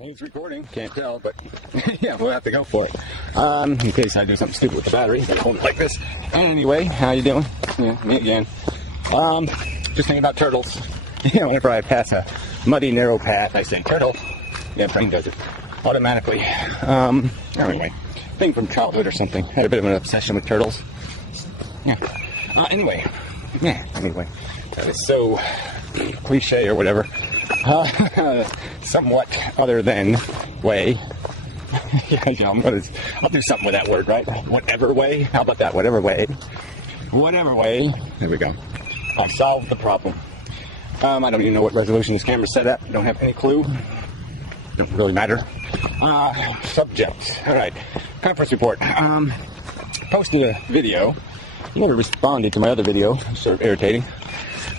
think it's recording. Can't tell, but yeah, we'll have to go for it. In case I do something stupid with the battery, gotta hold it like this. Anyway, how you doing? Yeah, me again. Just thinking about turtles. You know, whenever I pass a muddy, narrow path, I say turtle. Yeah, brain does it automatically. Anyway, thing from childhood or something. Had a bit of an obsession with turtles. Yeah. Anyway, that is so cliche or whatever. Somewhat other than way. Yeah, I'll do something with that word, right? Whatever way. How about that? Whatever way. Whatever way. There we go. I've solved the problem. I don't even know what resolution this camera's set at. Don't have any clue. Don't really matter. Subject. All right. Conference report. Posted a video. You never responded to my other video. It's sort of irritating.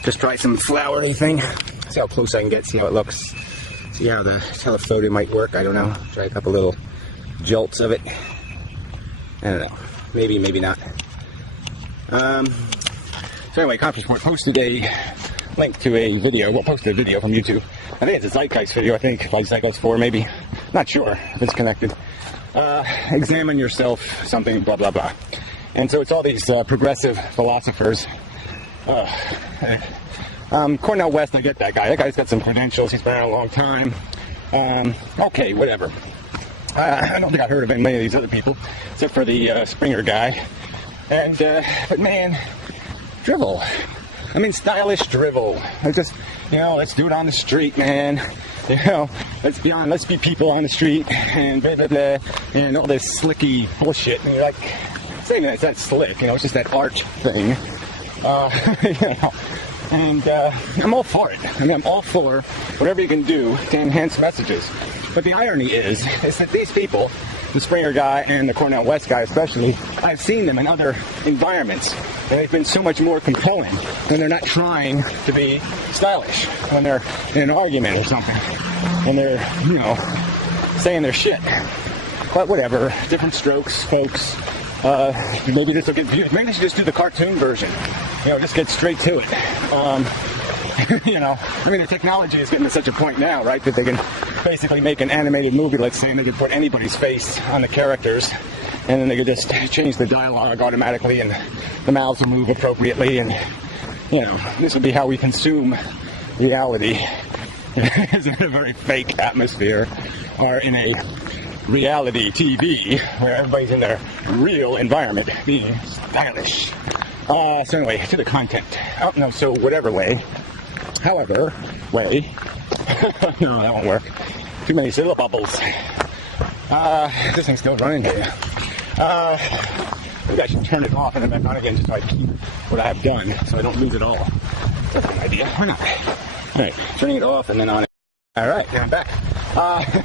Just try some flowery thing. See how close I can get. See how it looks. See how the telephoto might work. I don't know. Try a couple little jolts of it. I don't know. Maybe, maybe not. So anyway, conference report. Posted a link to a video. Well, posted a video from YouTube. I think it's a Zeitgeist video. I think like Zeitgeist 4 maybe. Not sure if it's connected. Examine yourself. Something. Blah blah blah. And so it's all these progressive philosophers. Cornel West, I get that guy. That guy's got some credentials. He's been around a long time. Okay, whatever. I don't think I've heard of any of these other people, except for the Springer guy. And, but man, drivel. I mean, stylish drivel. I just, you know, let's do it on the street, man. You know, let's be people on the street, and blah, blah, blah, and all this slicky bullshit. And you're like, it's not even that slick, you know, it's just that art thing. You know. And I'm all for it. I mean, I'm all for whatever you can do to enhance messages. But the irony is that these people, the Springer guy and the Cornel West guy especially, I've seen them in other environments, and they've been so much more compelling when they're not trying to be stylish, when they're in an argument or something, and they're, you know, saying their shit. But whatever, different strokes, folks. Maybe this will get views. Maybe they should just do the cartoon version. You know, just get straight to it. You know, I mean, the technology is getting to such a point now, right, that they can basically make an animated movie, let's say, and they can put anybody's face on the characters, and then they could just change the dialogue automatically, and the mouths will move appropriately, and, you know, this would be how we consume reality. It's in a very fake atmosphere, or in a reality TV, where everybody's in their real environment, being stylish. So anyway, to the content. Oh, no, so whatever way. However, way. No, that won't work. Too many syllable bubbles. This thing's still running here. Maybe I should turn it off and then back on again just so I keep what I have done, so I don't lose it all. That's a good idea. Why not? Alright, turning it off and then on it. Alright, I'm back.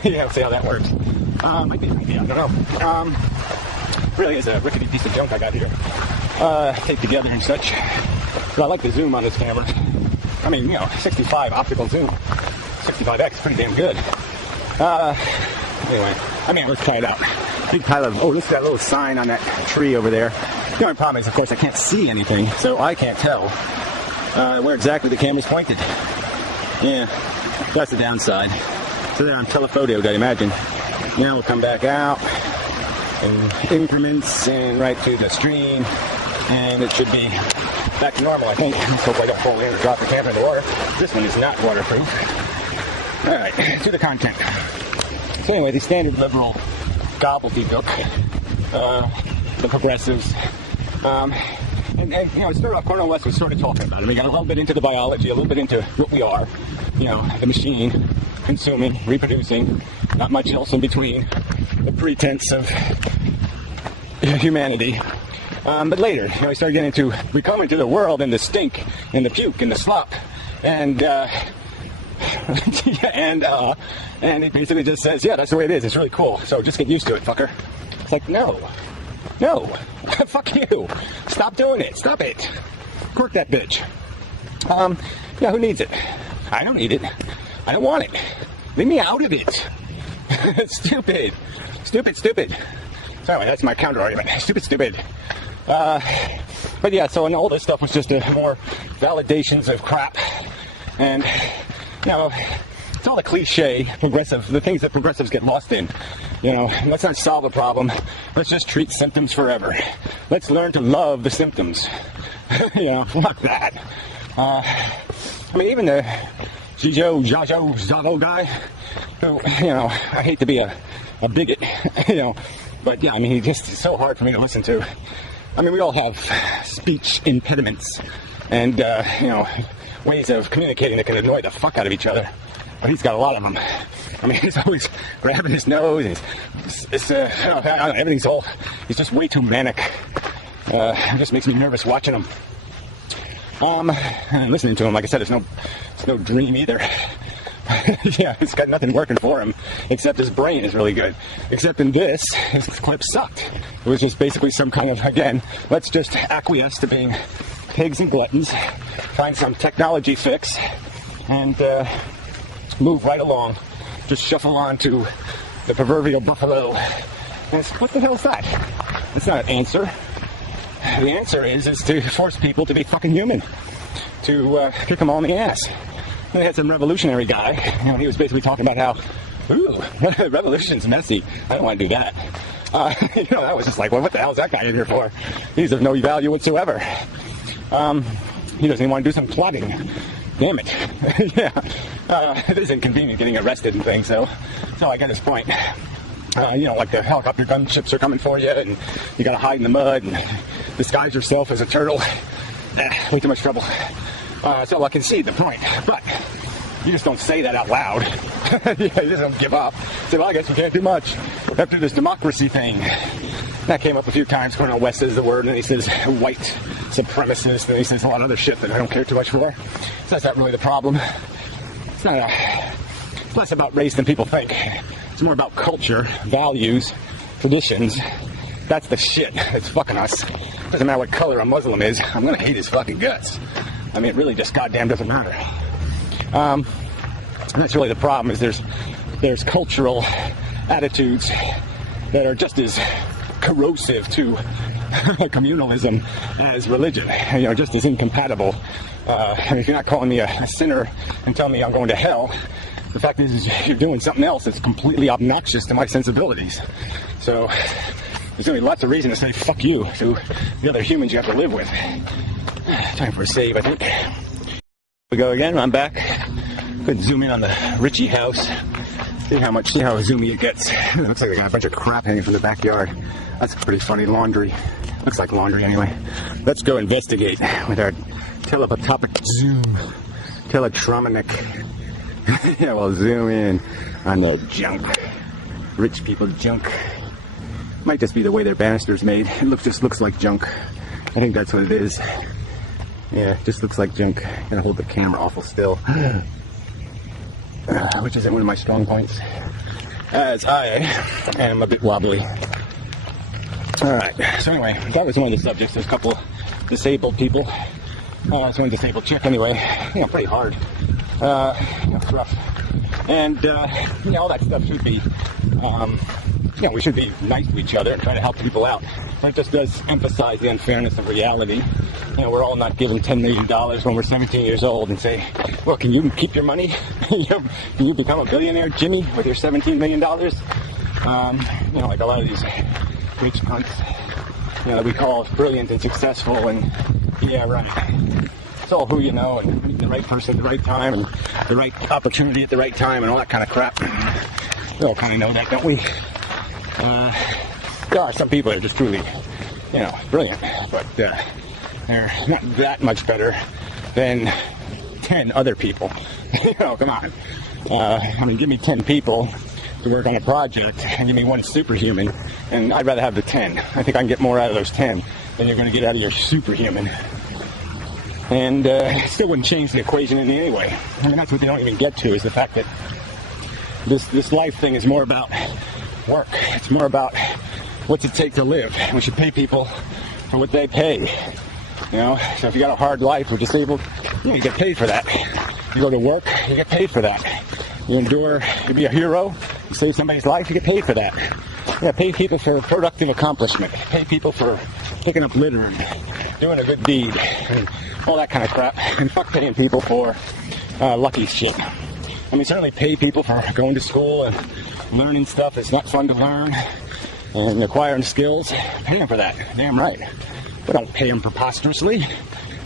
Yeah, let's see how that works. Might be an idea, I don't know. Really is a rickety piece of junk I got here. Taped together and such. But I like the zoom on this camera. I mean, you know, 65 optical zoom. 65x, pretty damn good. Anyway, I mean, let's try it out. Big pile of, oh, look at that little sign on that tree over there. The only problem is, of course, I can't see anything, so I can't tell where exactly the camera's pointed. Yeah, that's the downside. So they're on telephoto, I imagine. Now we'll come back out in increments and right to the stream, and it should be back to normal, I think. Let's hope I don't fall in or drop the camera in the water. This one is not waterproof. Alright, to the content. So anyway, the standard liberal gobbledygook, the progressives, and you know, it started off, Cornel West was sort of talking about it. We got a little bit into the biology, a little bit into what we are, you know, the machine, consuming, reproducing, not much else in between, the pretense of humanity. But later, you know, we started getting into, we come into the world and the stink and the puke and the slop, and and it basically just says, yeah, that's the way it is. It's really cool. So just get used to it, fucker. It's like, no, fuck you. Stop doing it. Stop it. Cork that bitch. Yeah, who needs it? I don't need it. I don't want it. Leave me out of it. Stupid. So anyway, that's my counter argument. Stupid. But yeah, so and all this stuff was just more validations of crap. And, you know, it's all the cliche progressive, the things that progressives get lost in. You know, let's not solve a problem. Let's just treat symptoms forever. Let's learn to love the symptoms. You know, fuck that. I mean, even the Zavo guy, who, you know, I hate to be a bigot, you know, but yeah, I mean, he's just so hard for me to listen to. I mean, we all have speech impediments and, you know, ways of communicating that can annoy the fuck out of each other. But he's got a lot of them. I mean, he's always grabbing his nose, and it's I don't know, everything's all, he's just way too manic. It just makes me nervous watching him. And listening to him, like I said, it's no dream either. Yeah, it's got nothing working for him, except his brain is really good. Except in this, his clip sucked. It was just basically some kind of, again, let's just acquiesce to being pigs and gluttons, find some technology fix, and move right along. Just shuffle on to the proverbial buffalo. And what the hell is that? It's not an answer. The answer is to force people to be fucking human, to kick them all in the ass. And they had some revolutionary guy, you know, he was basically talking about how, ooh, revolution's messy. I don't want to do that. You know, that was just like, well, what the hell is that guy in here for? He's of no value whatsoever. He doesn't even want to do some plotting. Damn it. Yeah. It is inconvenient getting arrested and things, so I get his point. You know, like the helicopter gunships are coming for you, and you gotta hide in the mud and disguise yourself as a turtle. Way too much trouble. So I can see the point, but you just don't say that out loud. Yeah, you just don't give up. Say, well, I guess we can't do much. We have to do this democracy thing. That came up a few times. Cornel West says the word, and he says white supremacist, and he says a lot of other shit that I don't care too much for. So that's not really the problem. It's less about race than people think. It's more about culture, values, traditions. That's the shit that's fucking us. Doesn't matter what color a Muslim is, I'm gonna hate his fucking guts. I mean, it really just goddamn doesn't matter. And that's really the problem, is there's cultural attitudes that are just as corrosive to communalism as religion, you know, just as incompatible. I mean, if you're not calling me a sinner and telling me I'm going to hell, the fact is you're doing something else that's completely obnoxious to my sensibilities. So there's going to be lots of reason to say fuck you to the other humans you have to live with. Time for a save, I think. Here we go again. I'm back. Good zoom in on the Ritchie house. See how zoomy it gets. It looks like they got a bunch of crap hanging from the backyard. That's pretty funny. Laundry. Looks like laundry anyway. Let's go investigate with our teletopic zoom. Teletromonic. Yeah, we'll zoom in on the junk. Rich people junk. Might just be the way their banister's made. It just looks like junk. I think that's what it is. Yeah, it just looks like junk. Gonna hold the camera awful still. Which isn't one of my strong points, as I am a bit wobbly. Alright, so anyway, that was one of the subjects. There's a couple disabled people. It's one disabled chick anyway. You know, pretty hard. You know, it's rough. And, you know, all that stuff should be, you know, we should be nice to each other and try to help people out. But it just does emphasize the unfairness of reality. You know, we're all not given $10 million when we're 17 years old and say, well, can you keep your money? Can you become a billionaire, Jimmy, with your $17 million? You know, like a lot of these rich cunts, you know, that we call brilliant and successful, and yeah, right. It's all who you know, and the right person at the right time, and the right opportunity at the right time, and all that kind of crap. We all kind of know that, don't we? There are some people that are just truly, you know, brilliant, but they're not that much better than 10 other people. You know, come on. I mean, give me 10 people to work on a project and give me one superhuman, and I'd rather have the 10. I think I can get more out of those 10 than you're going to get out of your superhuman. And it still wouldn't change the equation in any way. I mean, that's what they don't even get to, is the fact that this life thing is more about work. It's more about what's it take to live. We should pay people for what they pay. You know, so if you got a hard life or disabled, you get paid for that. You go to work, you get paid for that. You endure, you be a hero, you save somebody's life, you get paid for that. Yeah, pay people for productive accomplishment. Pay people for picking up litter and doing a good deed and all that kind of crap. And fuck paying people for lucky shit. I mean, certainly pay people for going to school and learning stuff that's not fun to learn and acquiring skills. Pay them for that. Damn right. But don't pay them preposterously.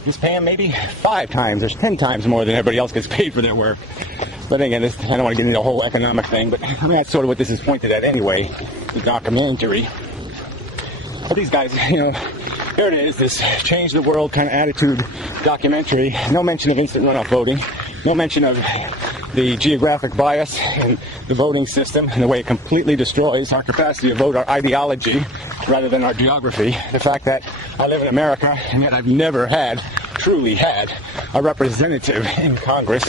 Just pay them maybe 5 times or 10 times more than everybody else gets paid for their work. But again, I don't want to get into the whole economic thing, but I mean, that's sort of what this is pointed at anyway, the documentary. But these guys, here it is, this change the world kind of attitude documentary. No mention of instant runoff voting. No mention of the geographic bias in the voting system and the way it completely destroys our capacity to vote, our ideology, rather than our geography. The fact that I live in America and yet I've never truly had a representative in Congress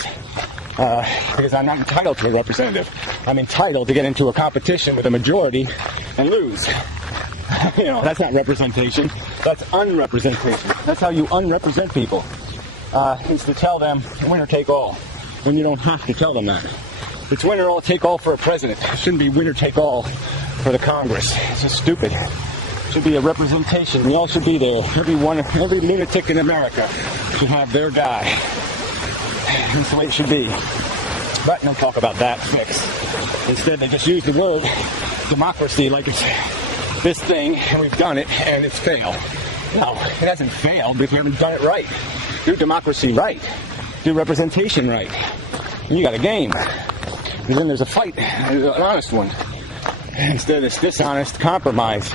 because I'm not entitled to a representative. I'm entitled to get into a competition with a majority and lose. That's not representation. That's unrepresentation. That's how you unrepresent people. It's to tell them winner take all when you don't have to tell them that. It's winner all take all for a president. It shouldn't be winner take all for the Congress. It's just stupid. It should be a representation. We all should be there. Every lunatic in America should have their guy. That's the way it should be. But no talk about that fix. Instead, they just use the word democracy like it's this thing, and we've done it, and it's failed. No, it hasn't failed because we haven't done it right. Do democracy right. Do representation right. And you got a game. And then there's a fight, an honest one. Instead of this dishonest compromise,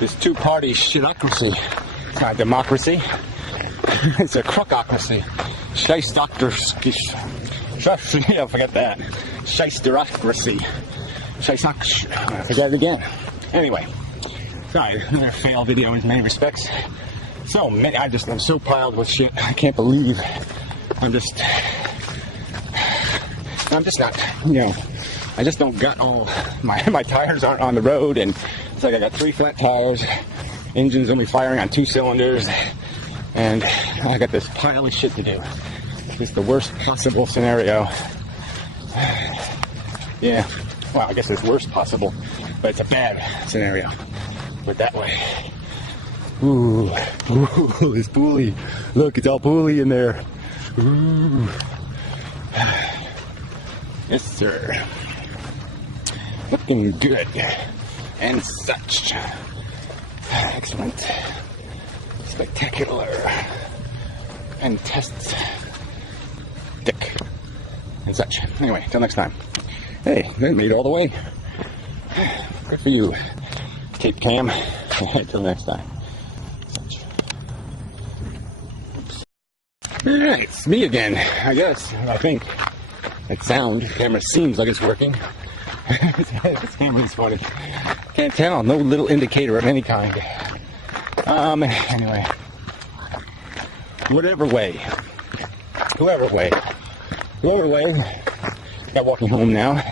this two-party shitocracy. It's not democracy. It's a crookocracy. Yeah, forget that. Shysterocracy. Forget it again. Anyway. Sorry, another failed video in many respects. I'm so piled with shit. I can't believe I'm just not, I just don't got all, my tires aren't on the road, and it's like I got 3 flat tires, engine's only firing on 2 cylinders, and I got this pile of shit to do. It's the worst possible scenario. Yeah, well, I guess it's worst possible, but it's a bad scenario. But that way. Ooh, it's pooly. Look, it's all pooly in there. Ooh. Yes, sir. Looking good. And such. Excellent. Spectacular. Fantastic. And such. Anyway, till next time. Hey, they made it all the way. Good for you. Tape cam. Until next time. Alright, it's me again, I guess. I think. That sound. The camera seems like it's working. This camera's funny. Can't tell. No little indicator of any kind. Anyway. Whoever way. Got walking home now.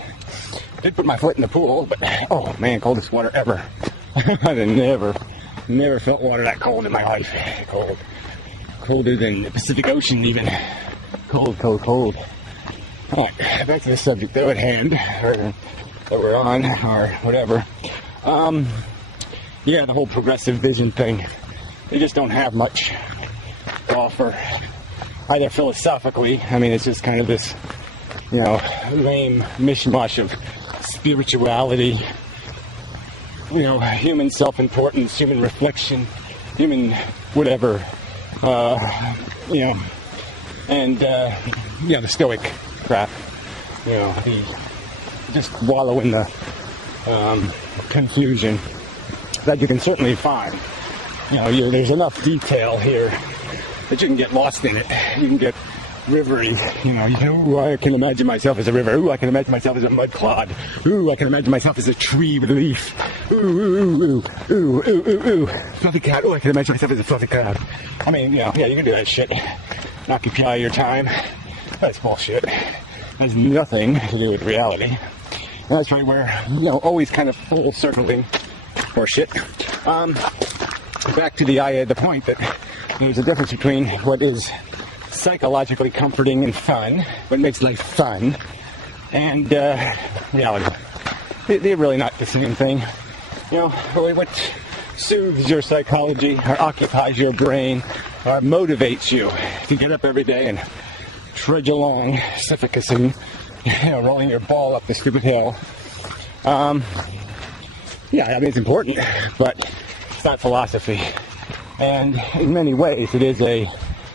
Did put my foot in the pool, but oh man, coldest water ever. I've never felt water that cold in my life. Cold. Colder than the Pacific Ocean even. Cold. Alright, back to the subject though at hand, or that we're on, or whatever. Yeah, the whole progressive vision thing. They just don't have much to offer. Either philosophically, I mean, it's just kind of this, lame mishmash of spirituality, human self-importance, human reflection, human whatever, and, the stoic crap, just wallow in the confusion that you can certainly find. There's enough detail here that you can get lost in it. You can get rivery. Ooh, I can imagine myself as a river. Ooh, I can imagine myself as a mud clod. Ooh, I can imagine myself as a tree with a leaf. Ooh. Fluffy cloud. Ooh, I can imagine myself as a fluffy cloud. I mean, you can do that shit. Occupy your time. That's bullshit. Has nothing to do with reality. And that's right where, always kind of full circling horseshit. Back to the point that there's a difference between what is psychologically comforting and fun, what makes life fun, and reality. They're really not the same thing. What soothes your psychology, or occupies your brain, or motivates you to get up every day and trudge along, suffocating rolling your ball up the stupid hill. Yeah, I mean, it's important, but it's not philosophy. And in many ways, it is an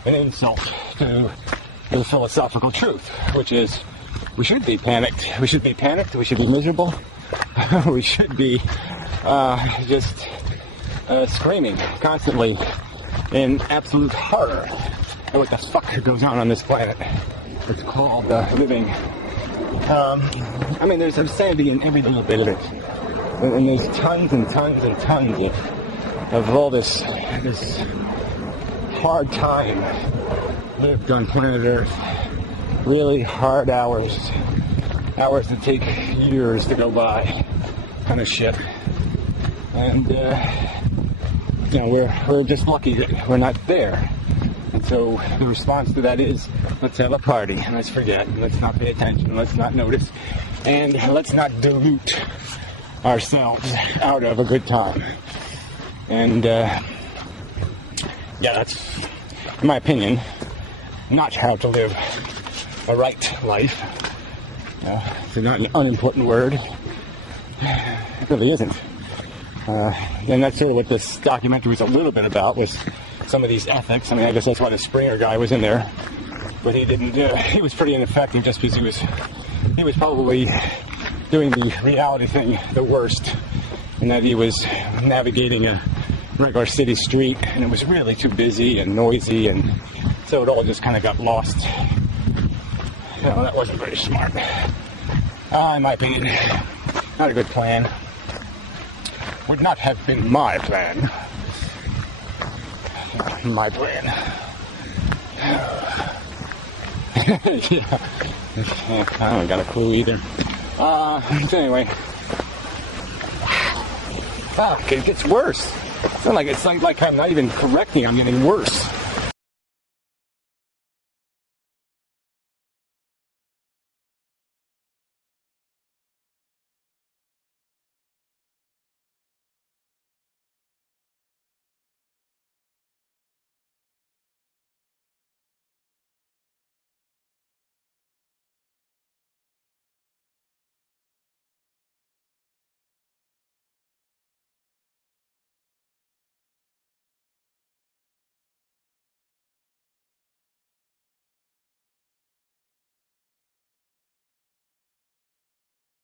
insult to the philosophical truth, which is we should be panicked. We should be panicked. We should be miserable. We should be just screaming constantly in absolute horror at what the fuck goes on this planet. It's called living. I mean, there's insanity in every little bit of it. And there's tons and tons and tons of all this hard time lived on planet Earth. Really hard hours that take years to go by, kind of shit. And we're just lucky that we're not there. And so the response to that is, let's have a party, and let's forget, and let's not pay attention, let's not notice, and let's not dilute ourselves out of a good time. And yeah, that's, in my opinion, not how to live a right life. It's not an unimportant word. It really isn't. And that's sort of what this documentary was a little bit about, was some of these ethics. I mean, I guess that's why the Springer guy was in there. But he didn't he was pretty ineffective just because he was probably doing the reality thing the worst, in that he was navigating a regular city street, and it was really too busy and noisy, and so it all just kind of got lost. That wasn't very smart. In my opinion, not a good plan. Would not have been my plan. My plan. Yeah. I don't got a clue either. So anyway. Wow, it gets worse. It's like I'm not even correcting, I'm getting worse.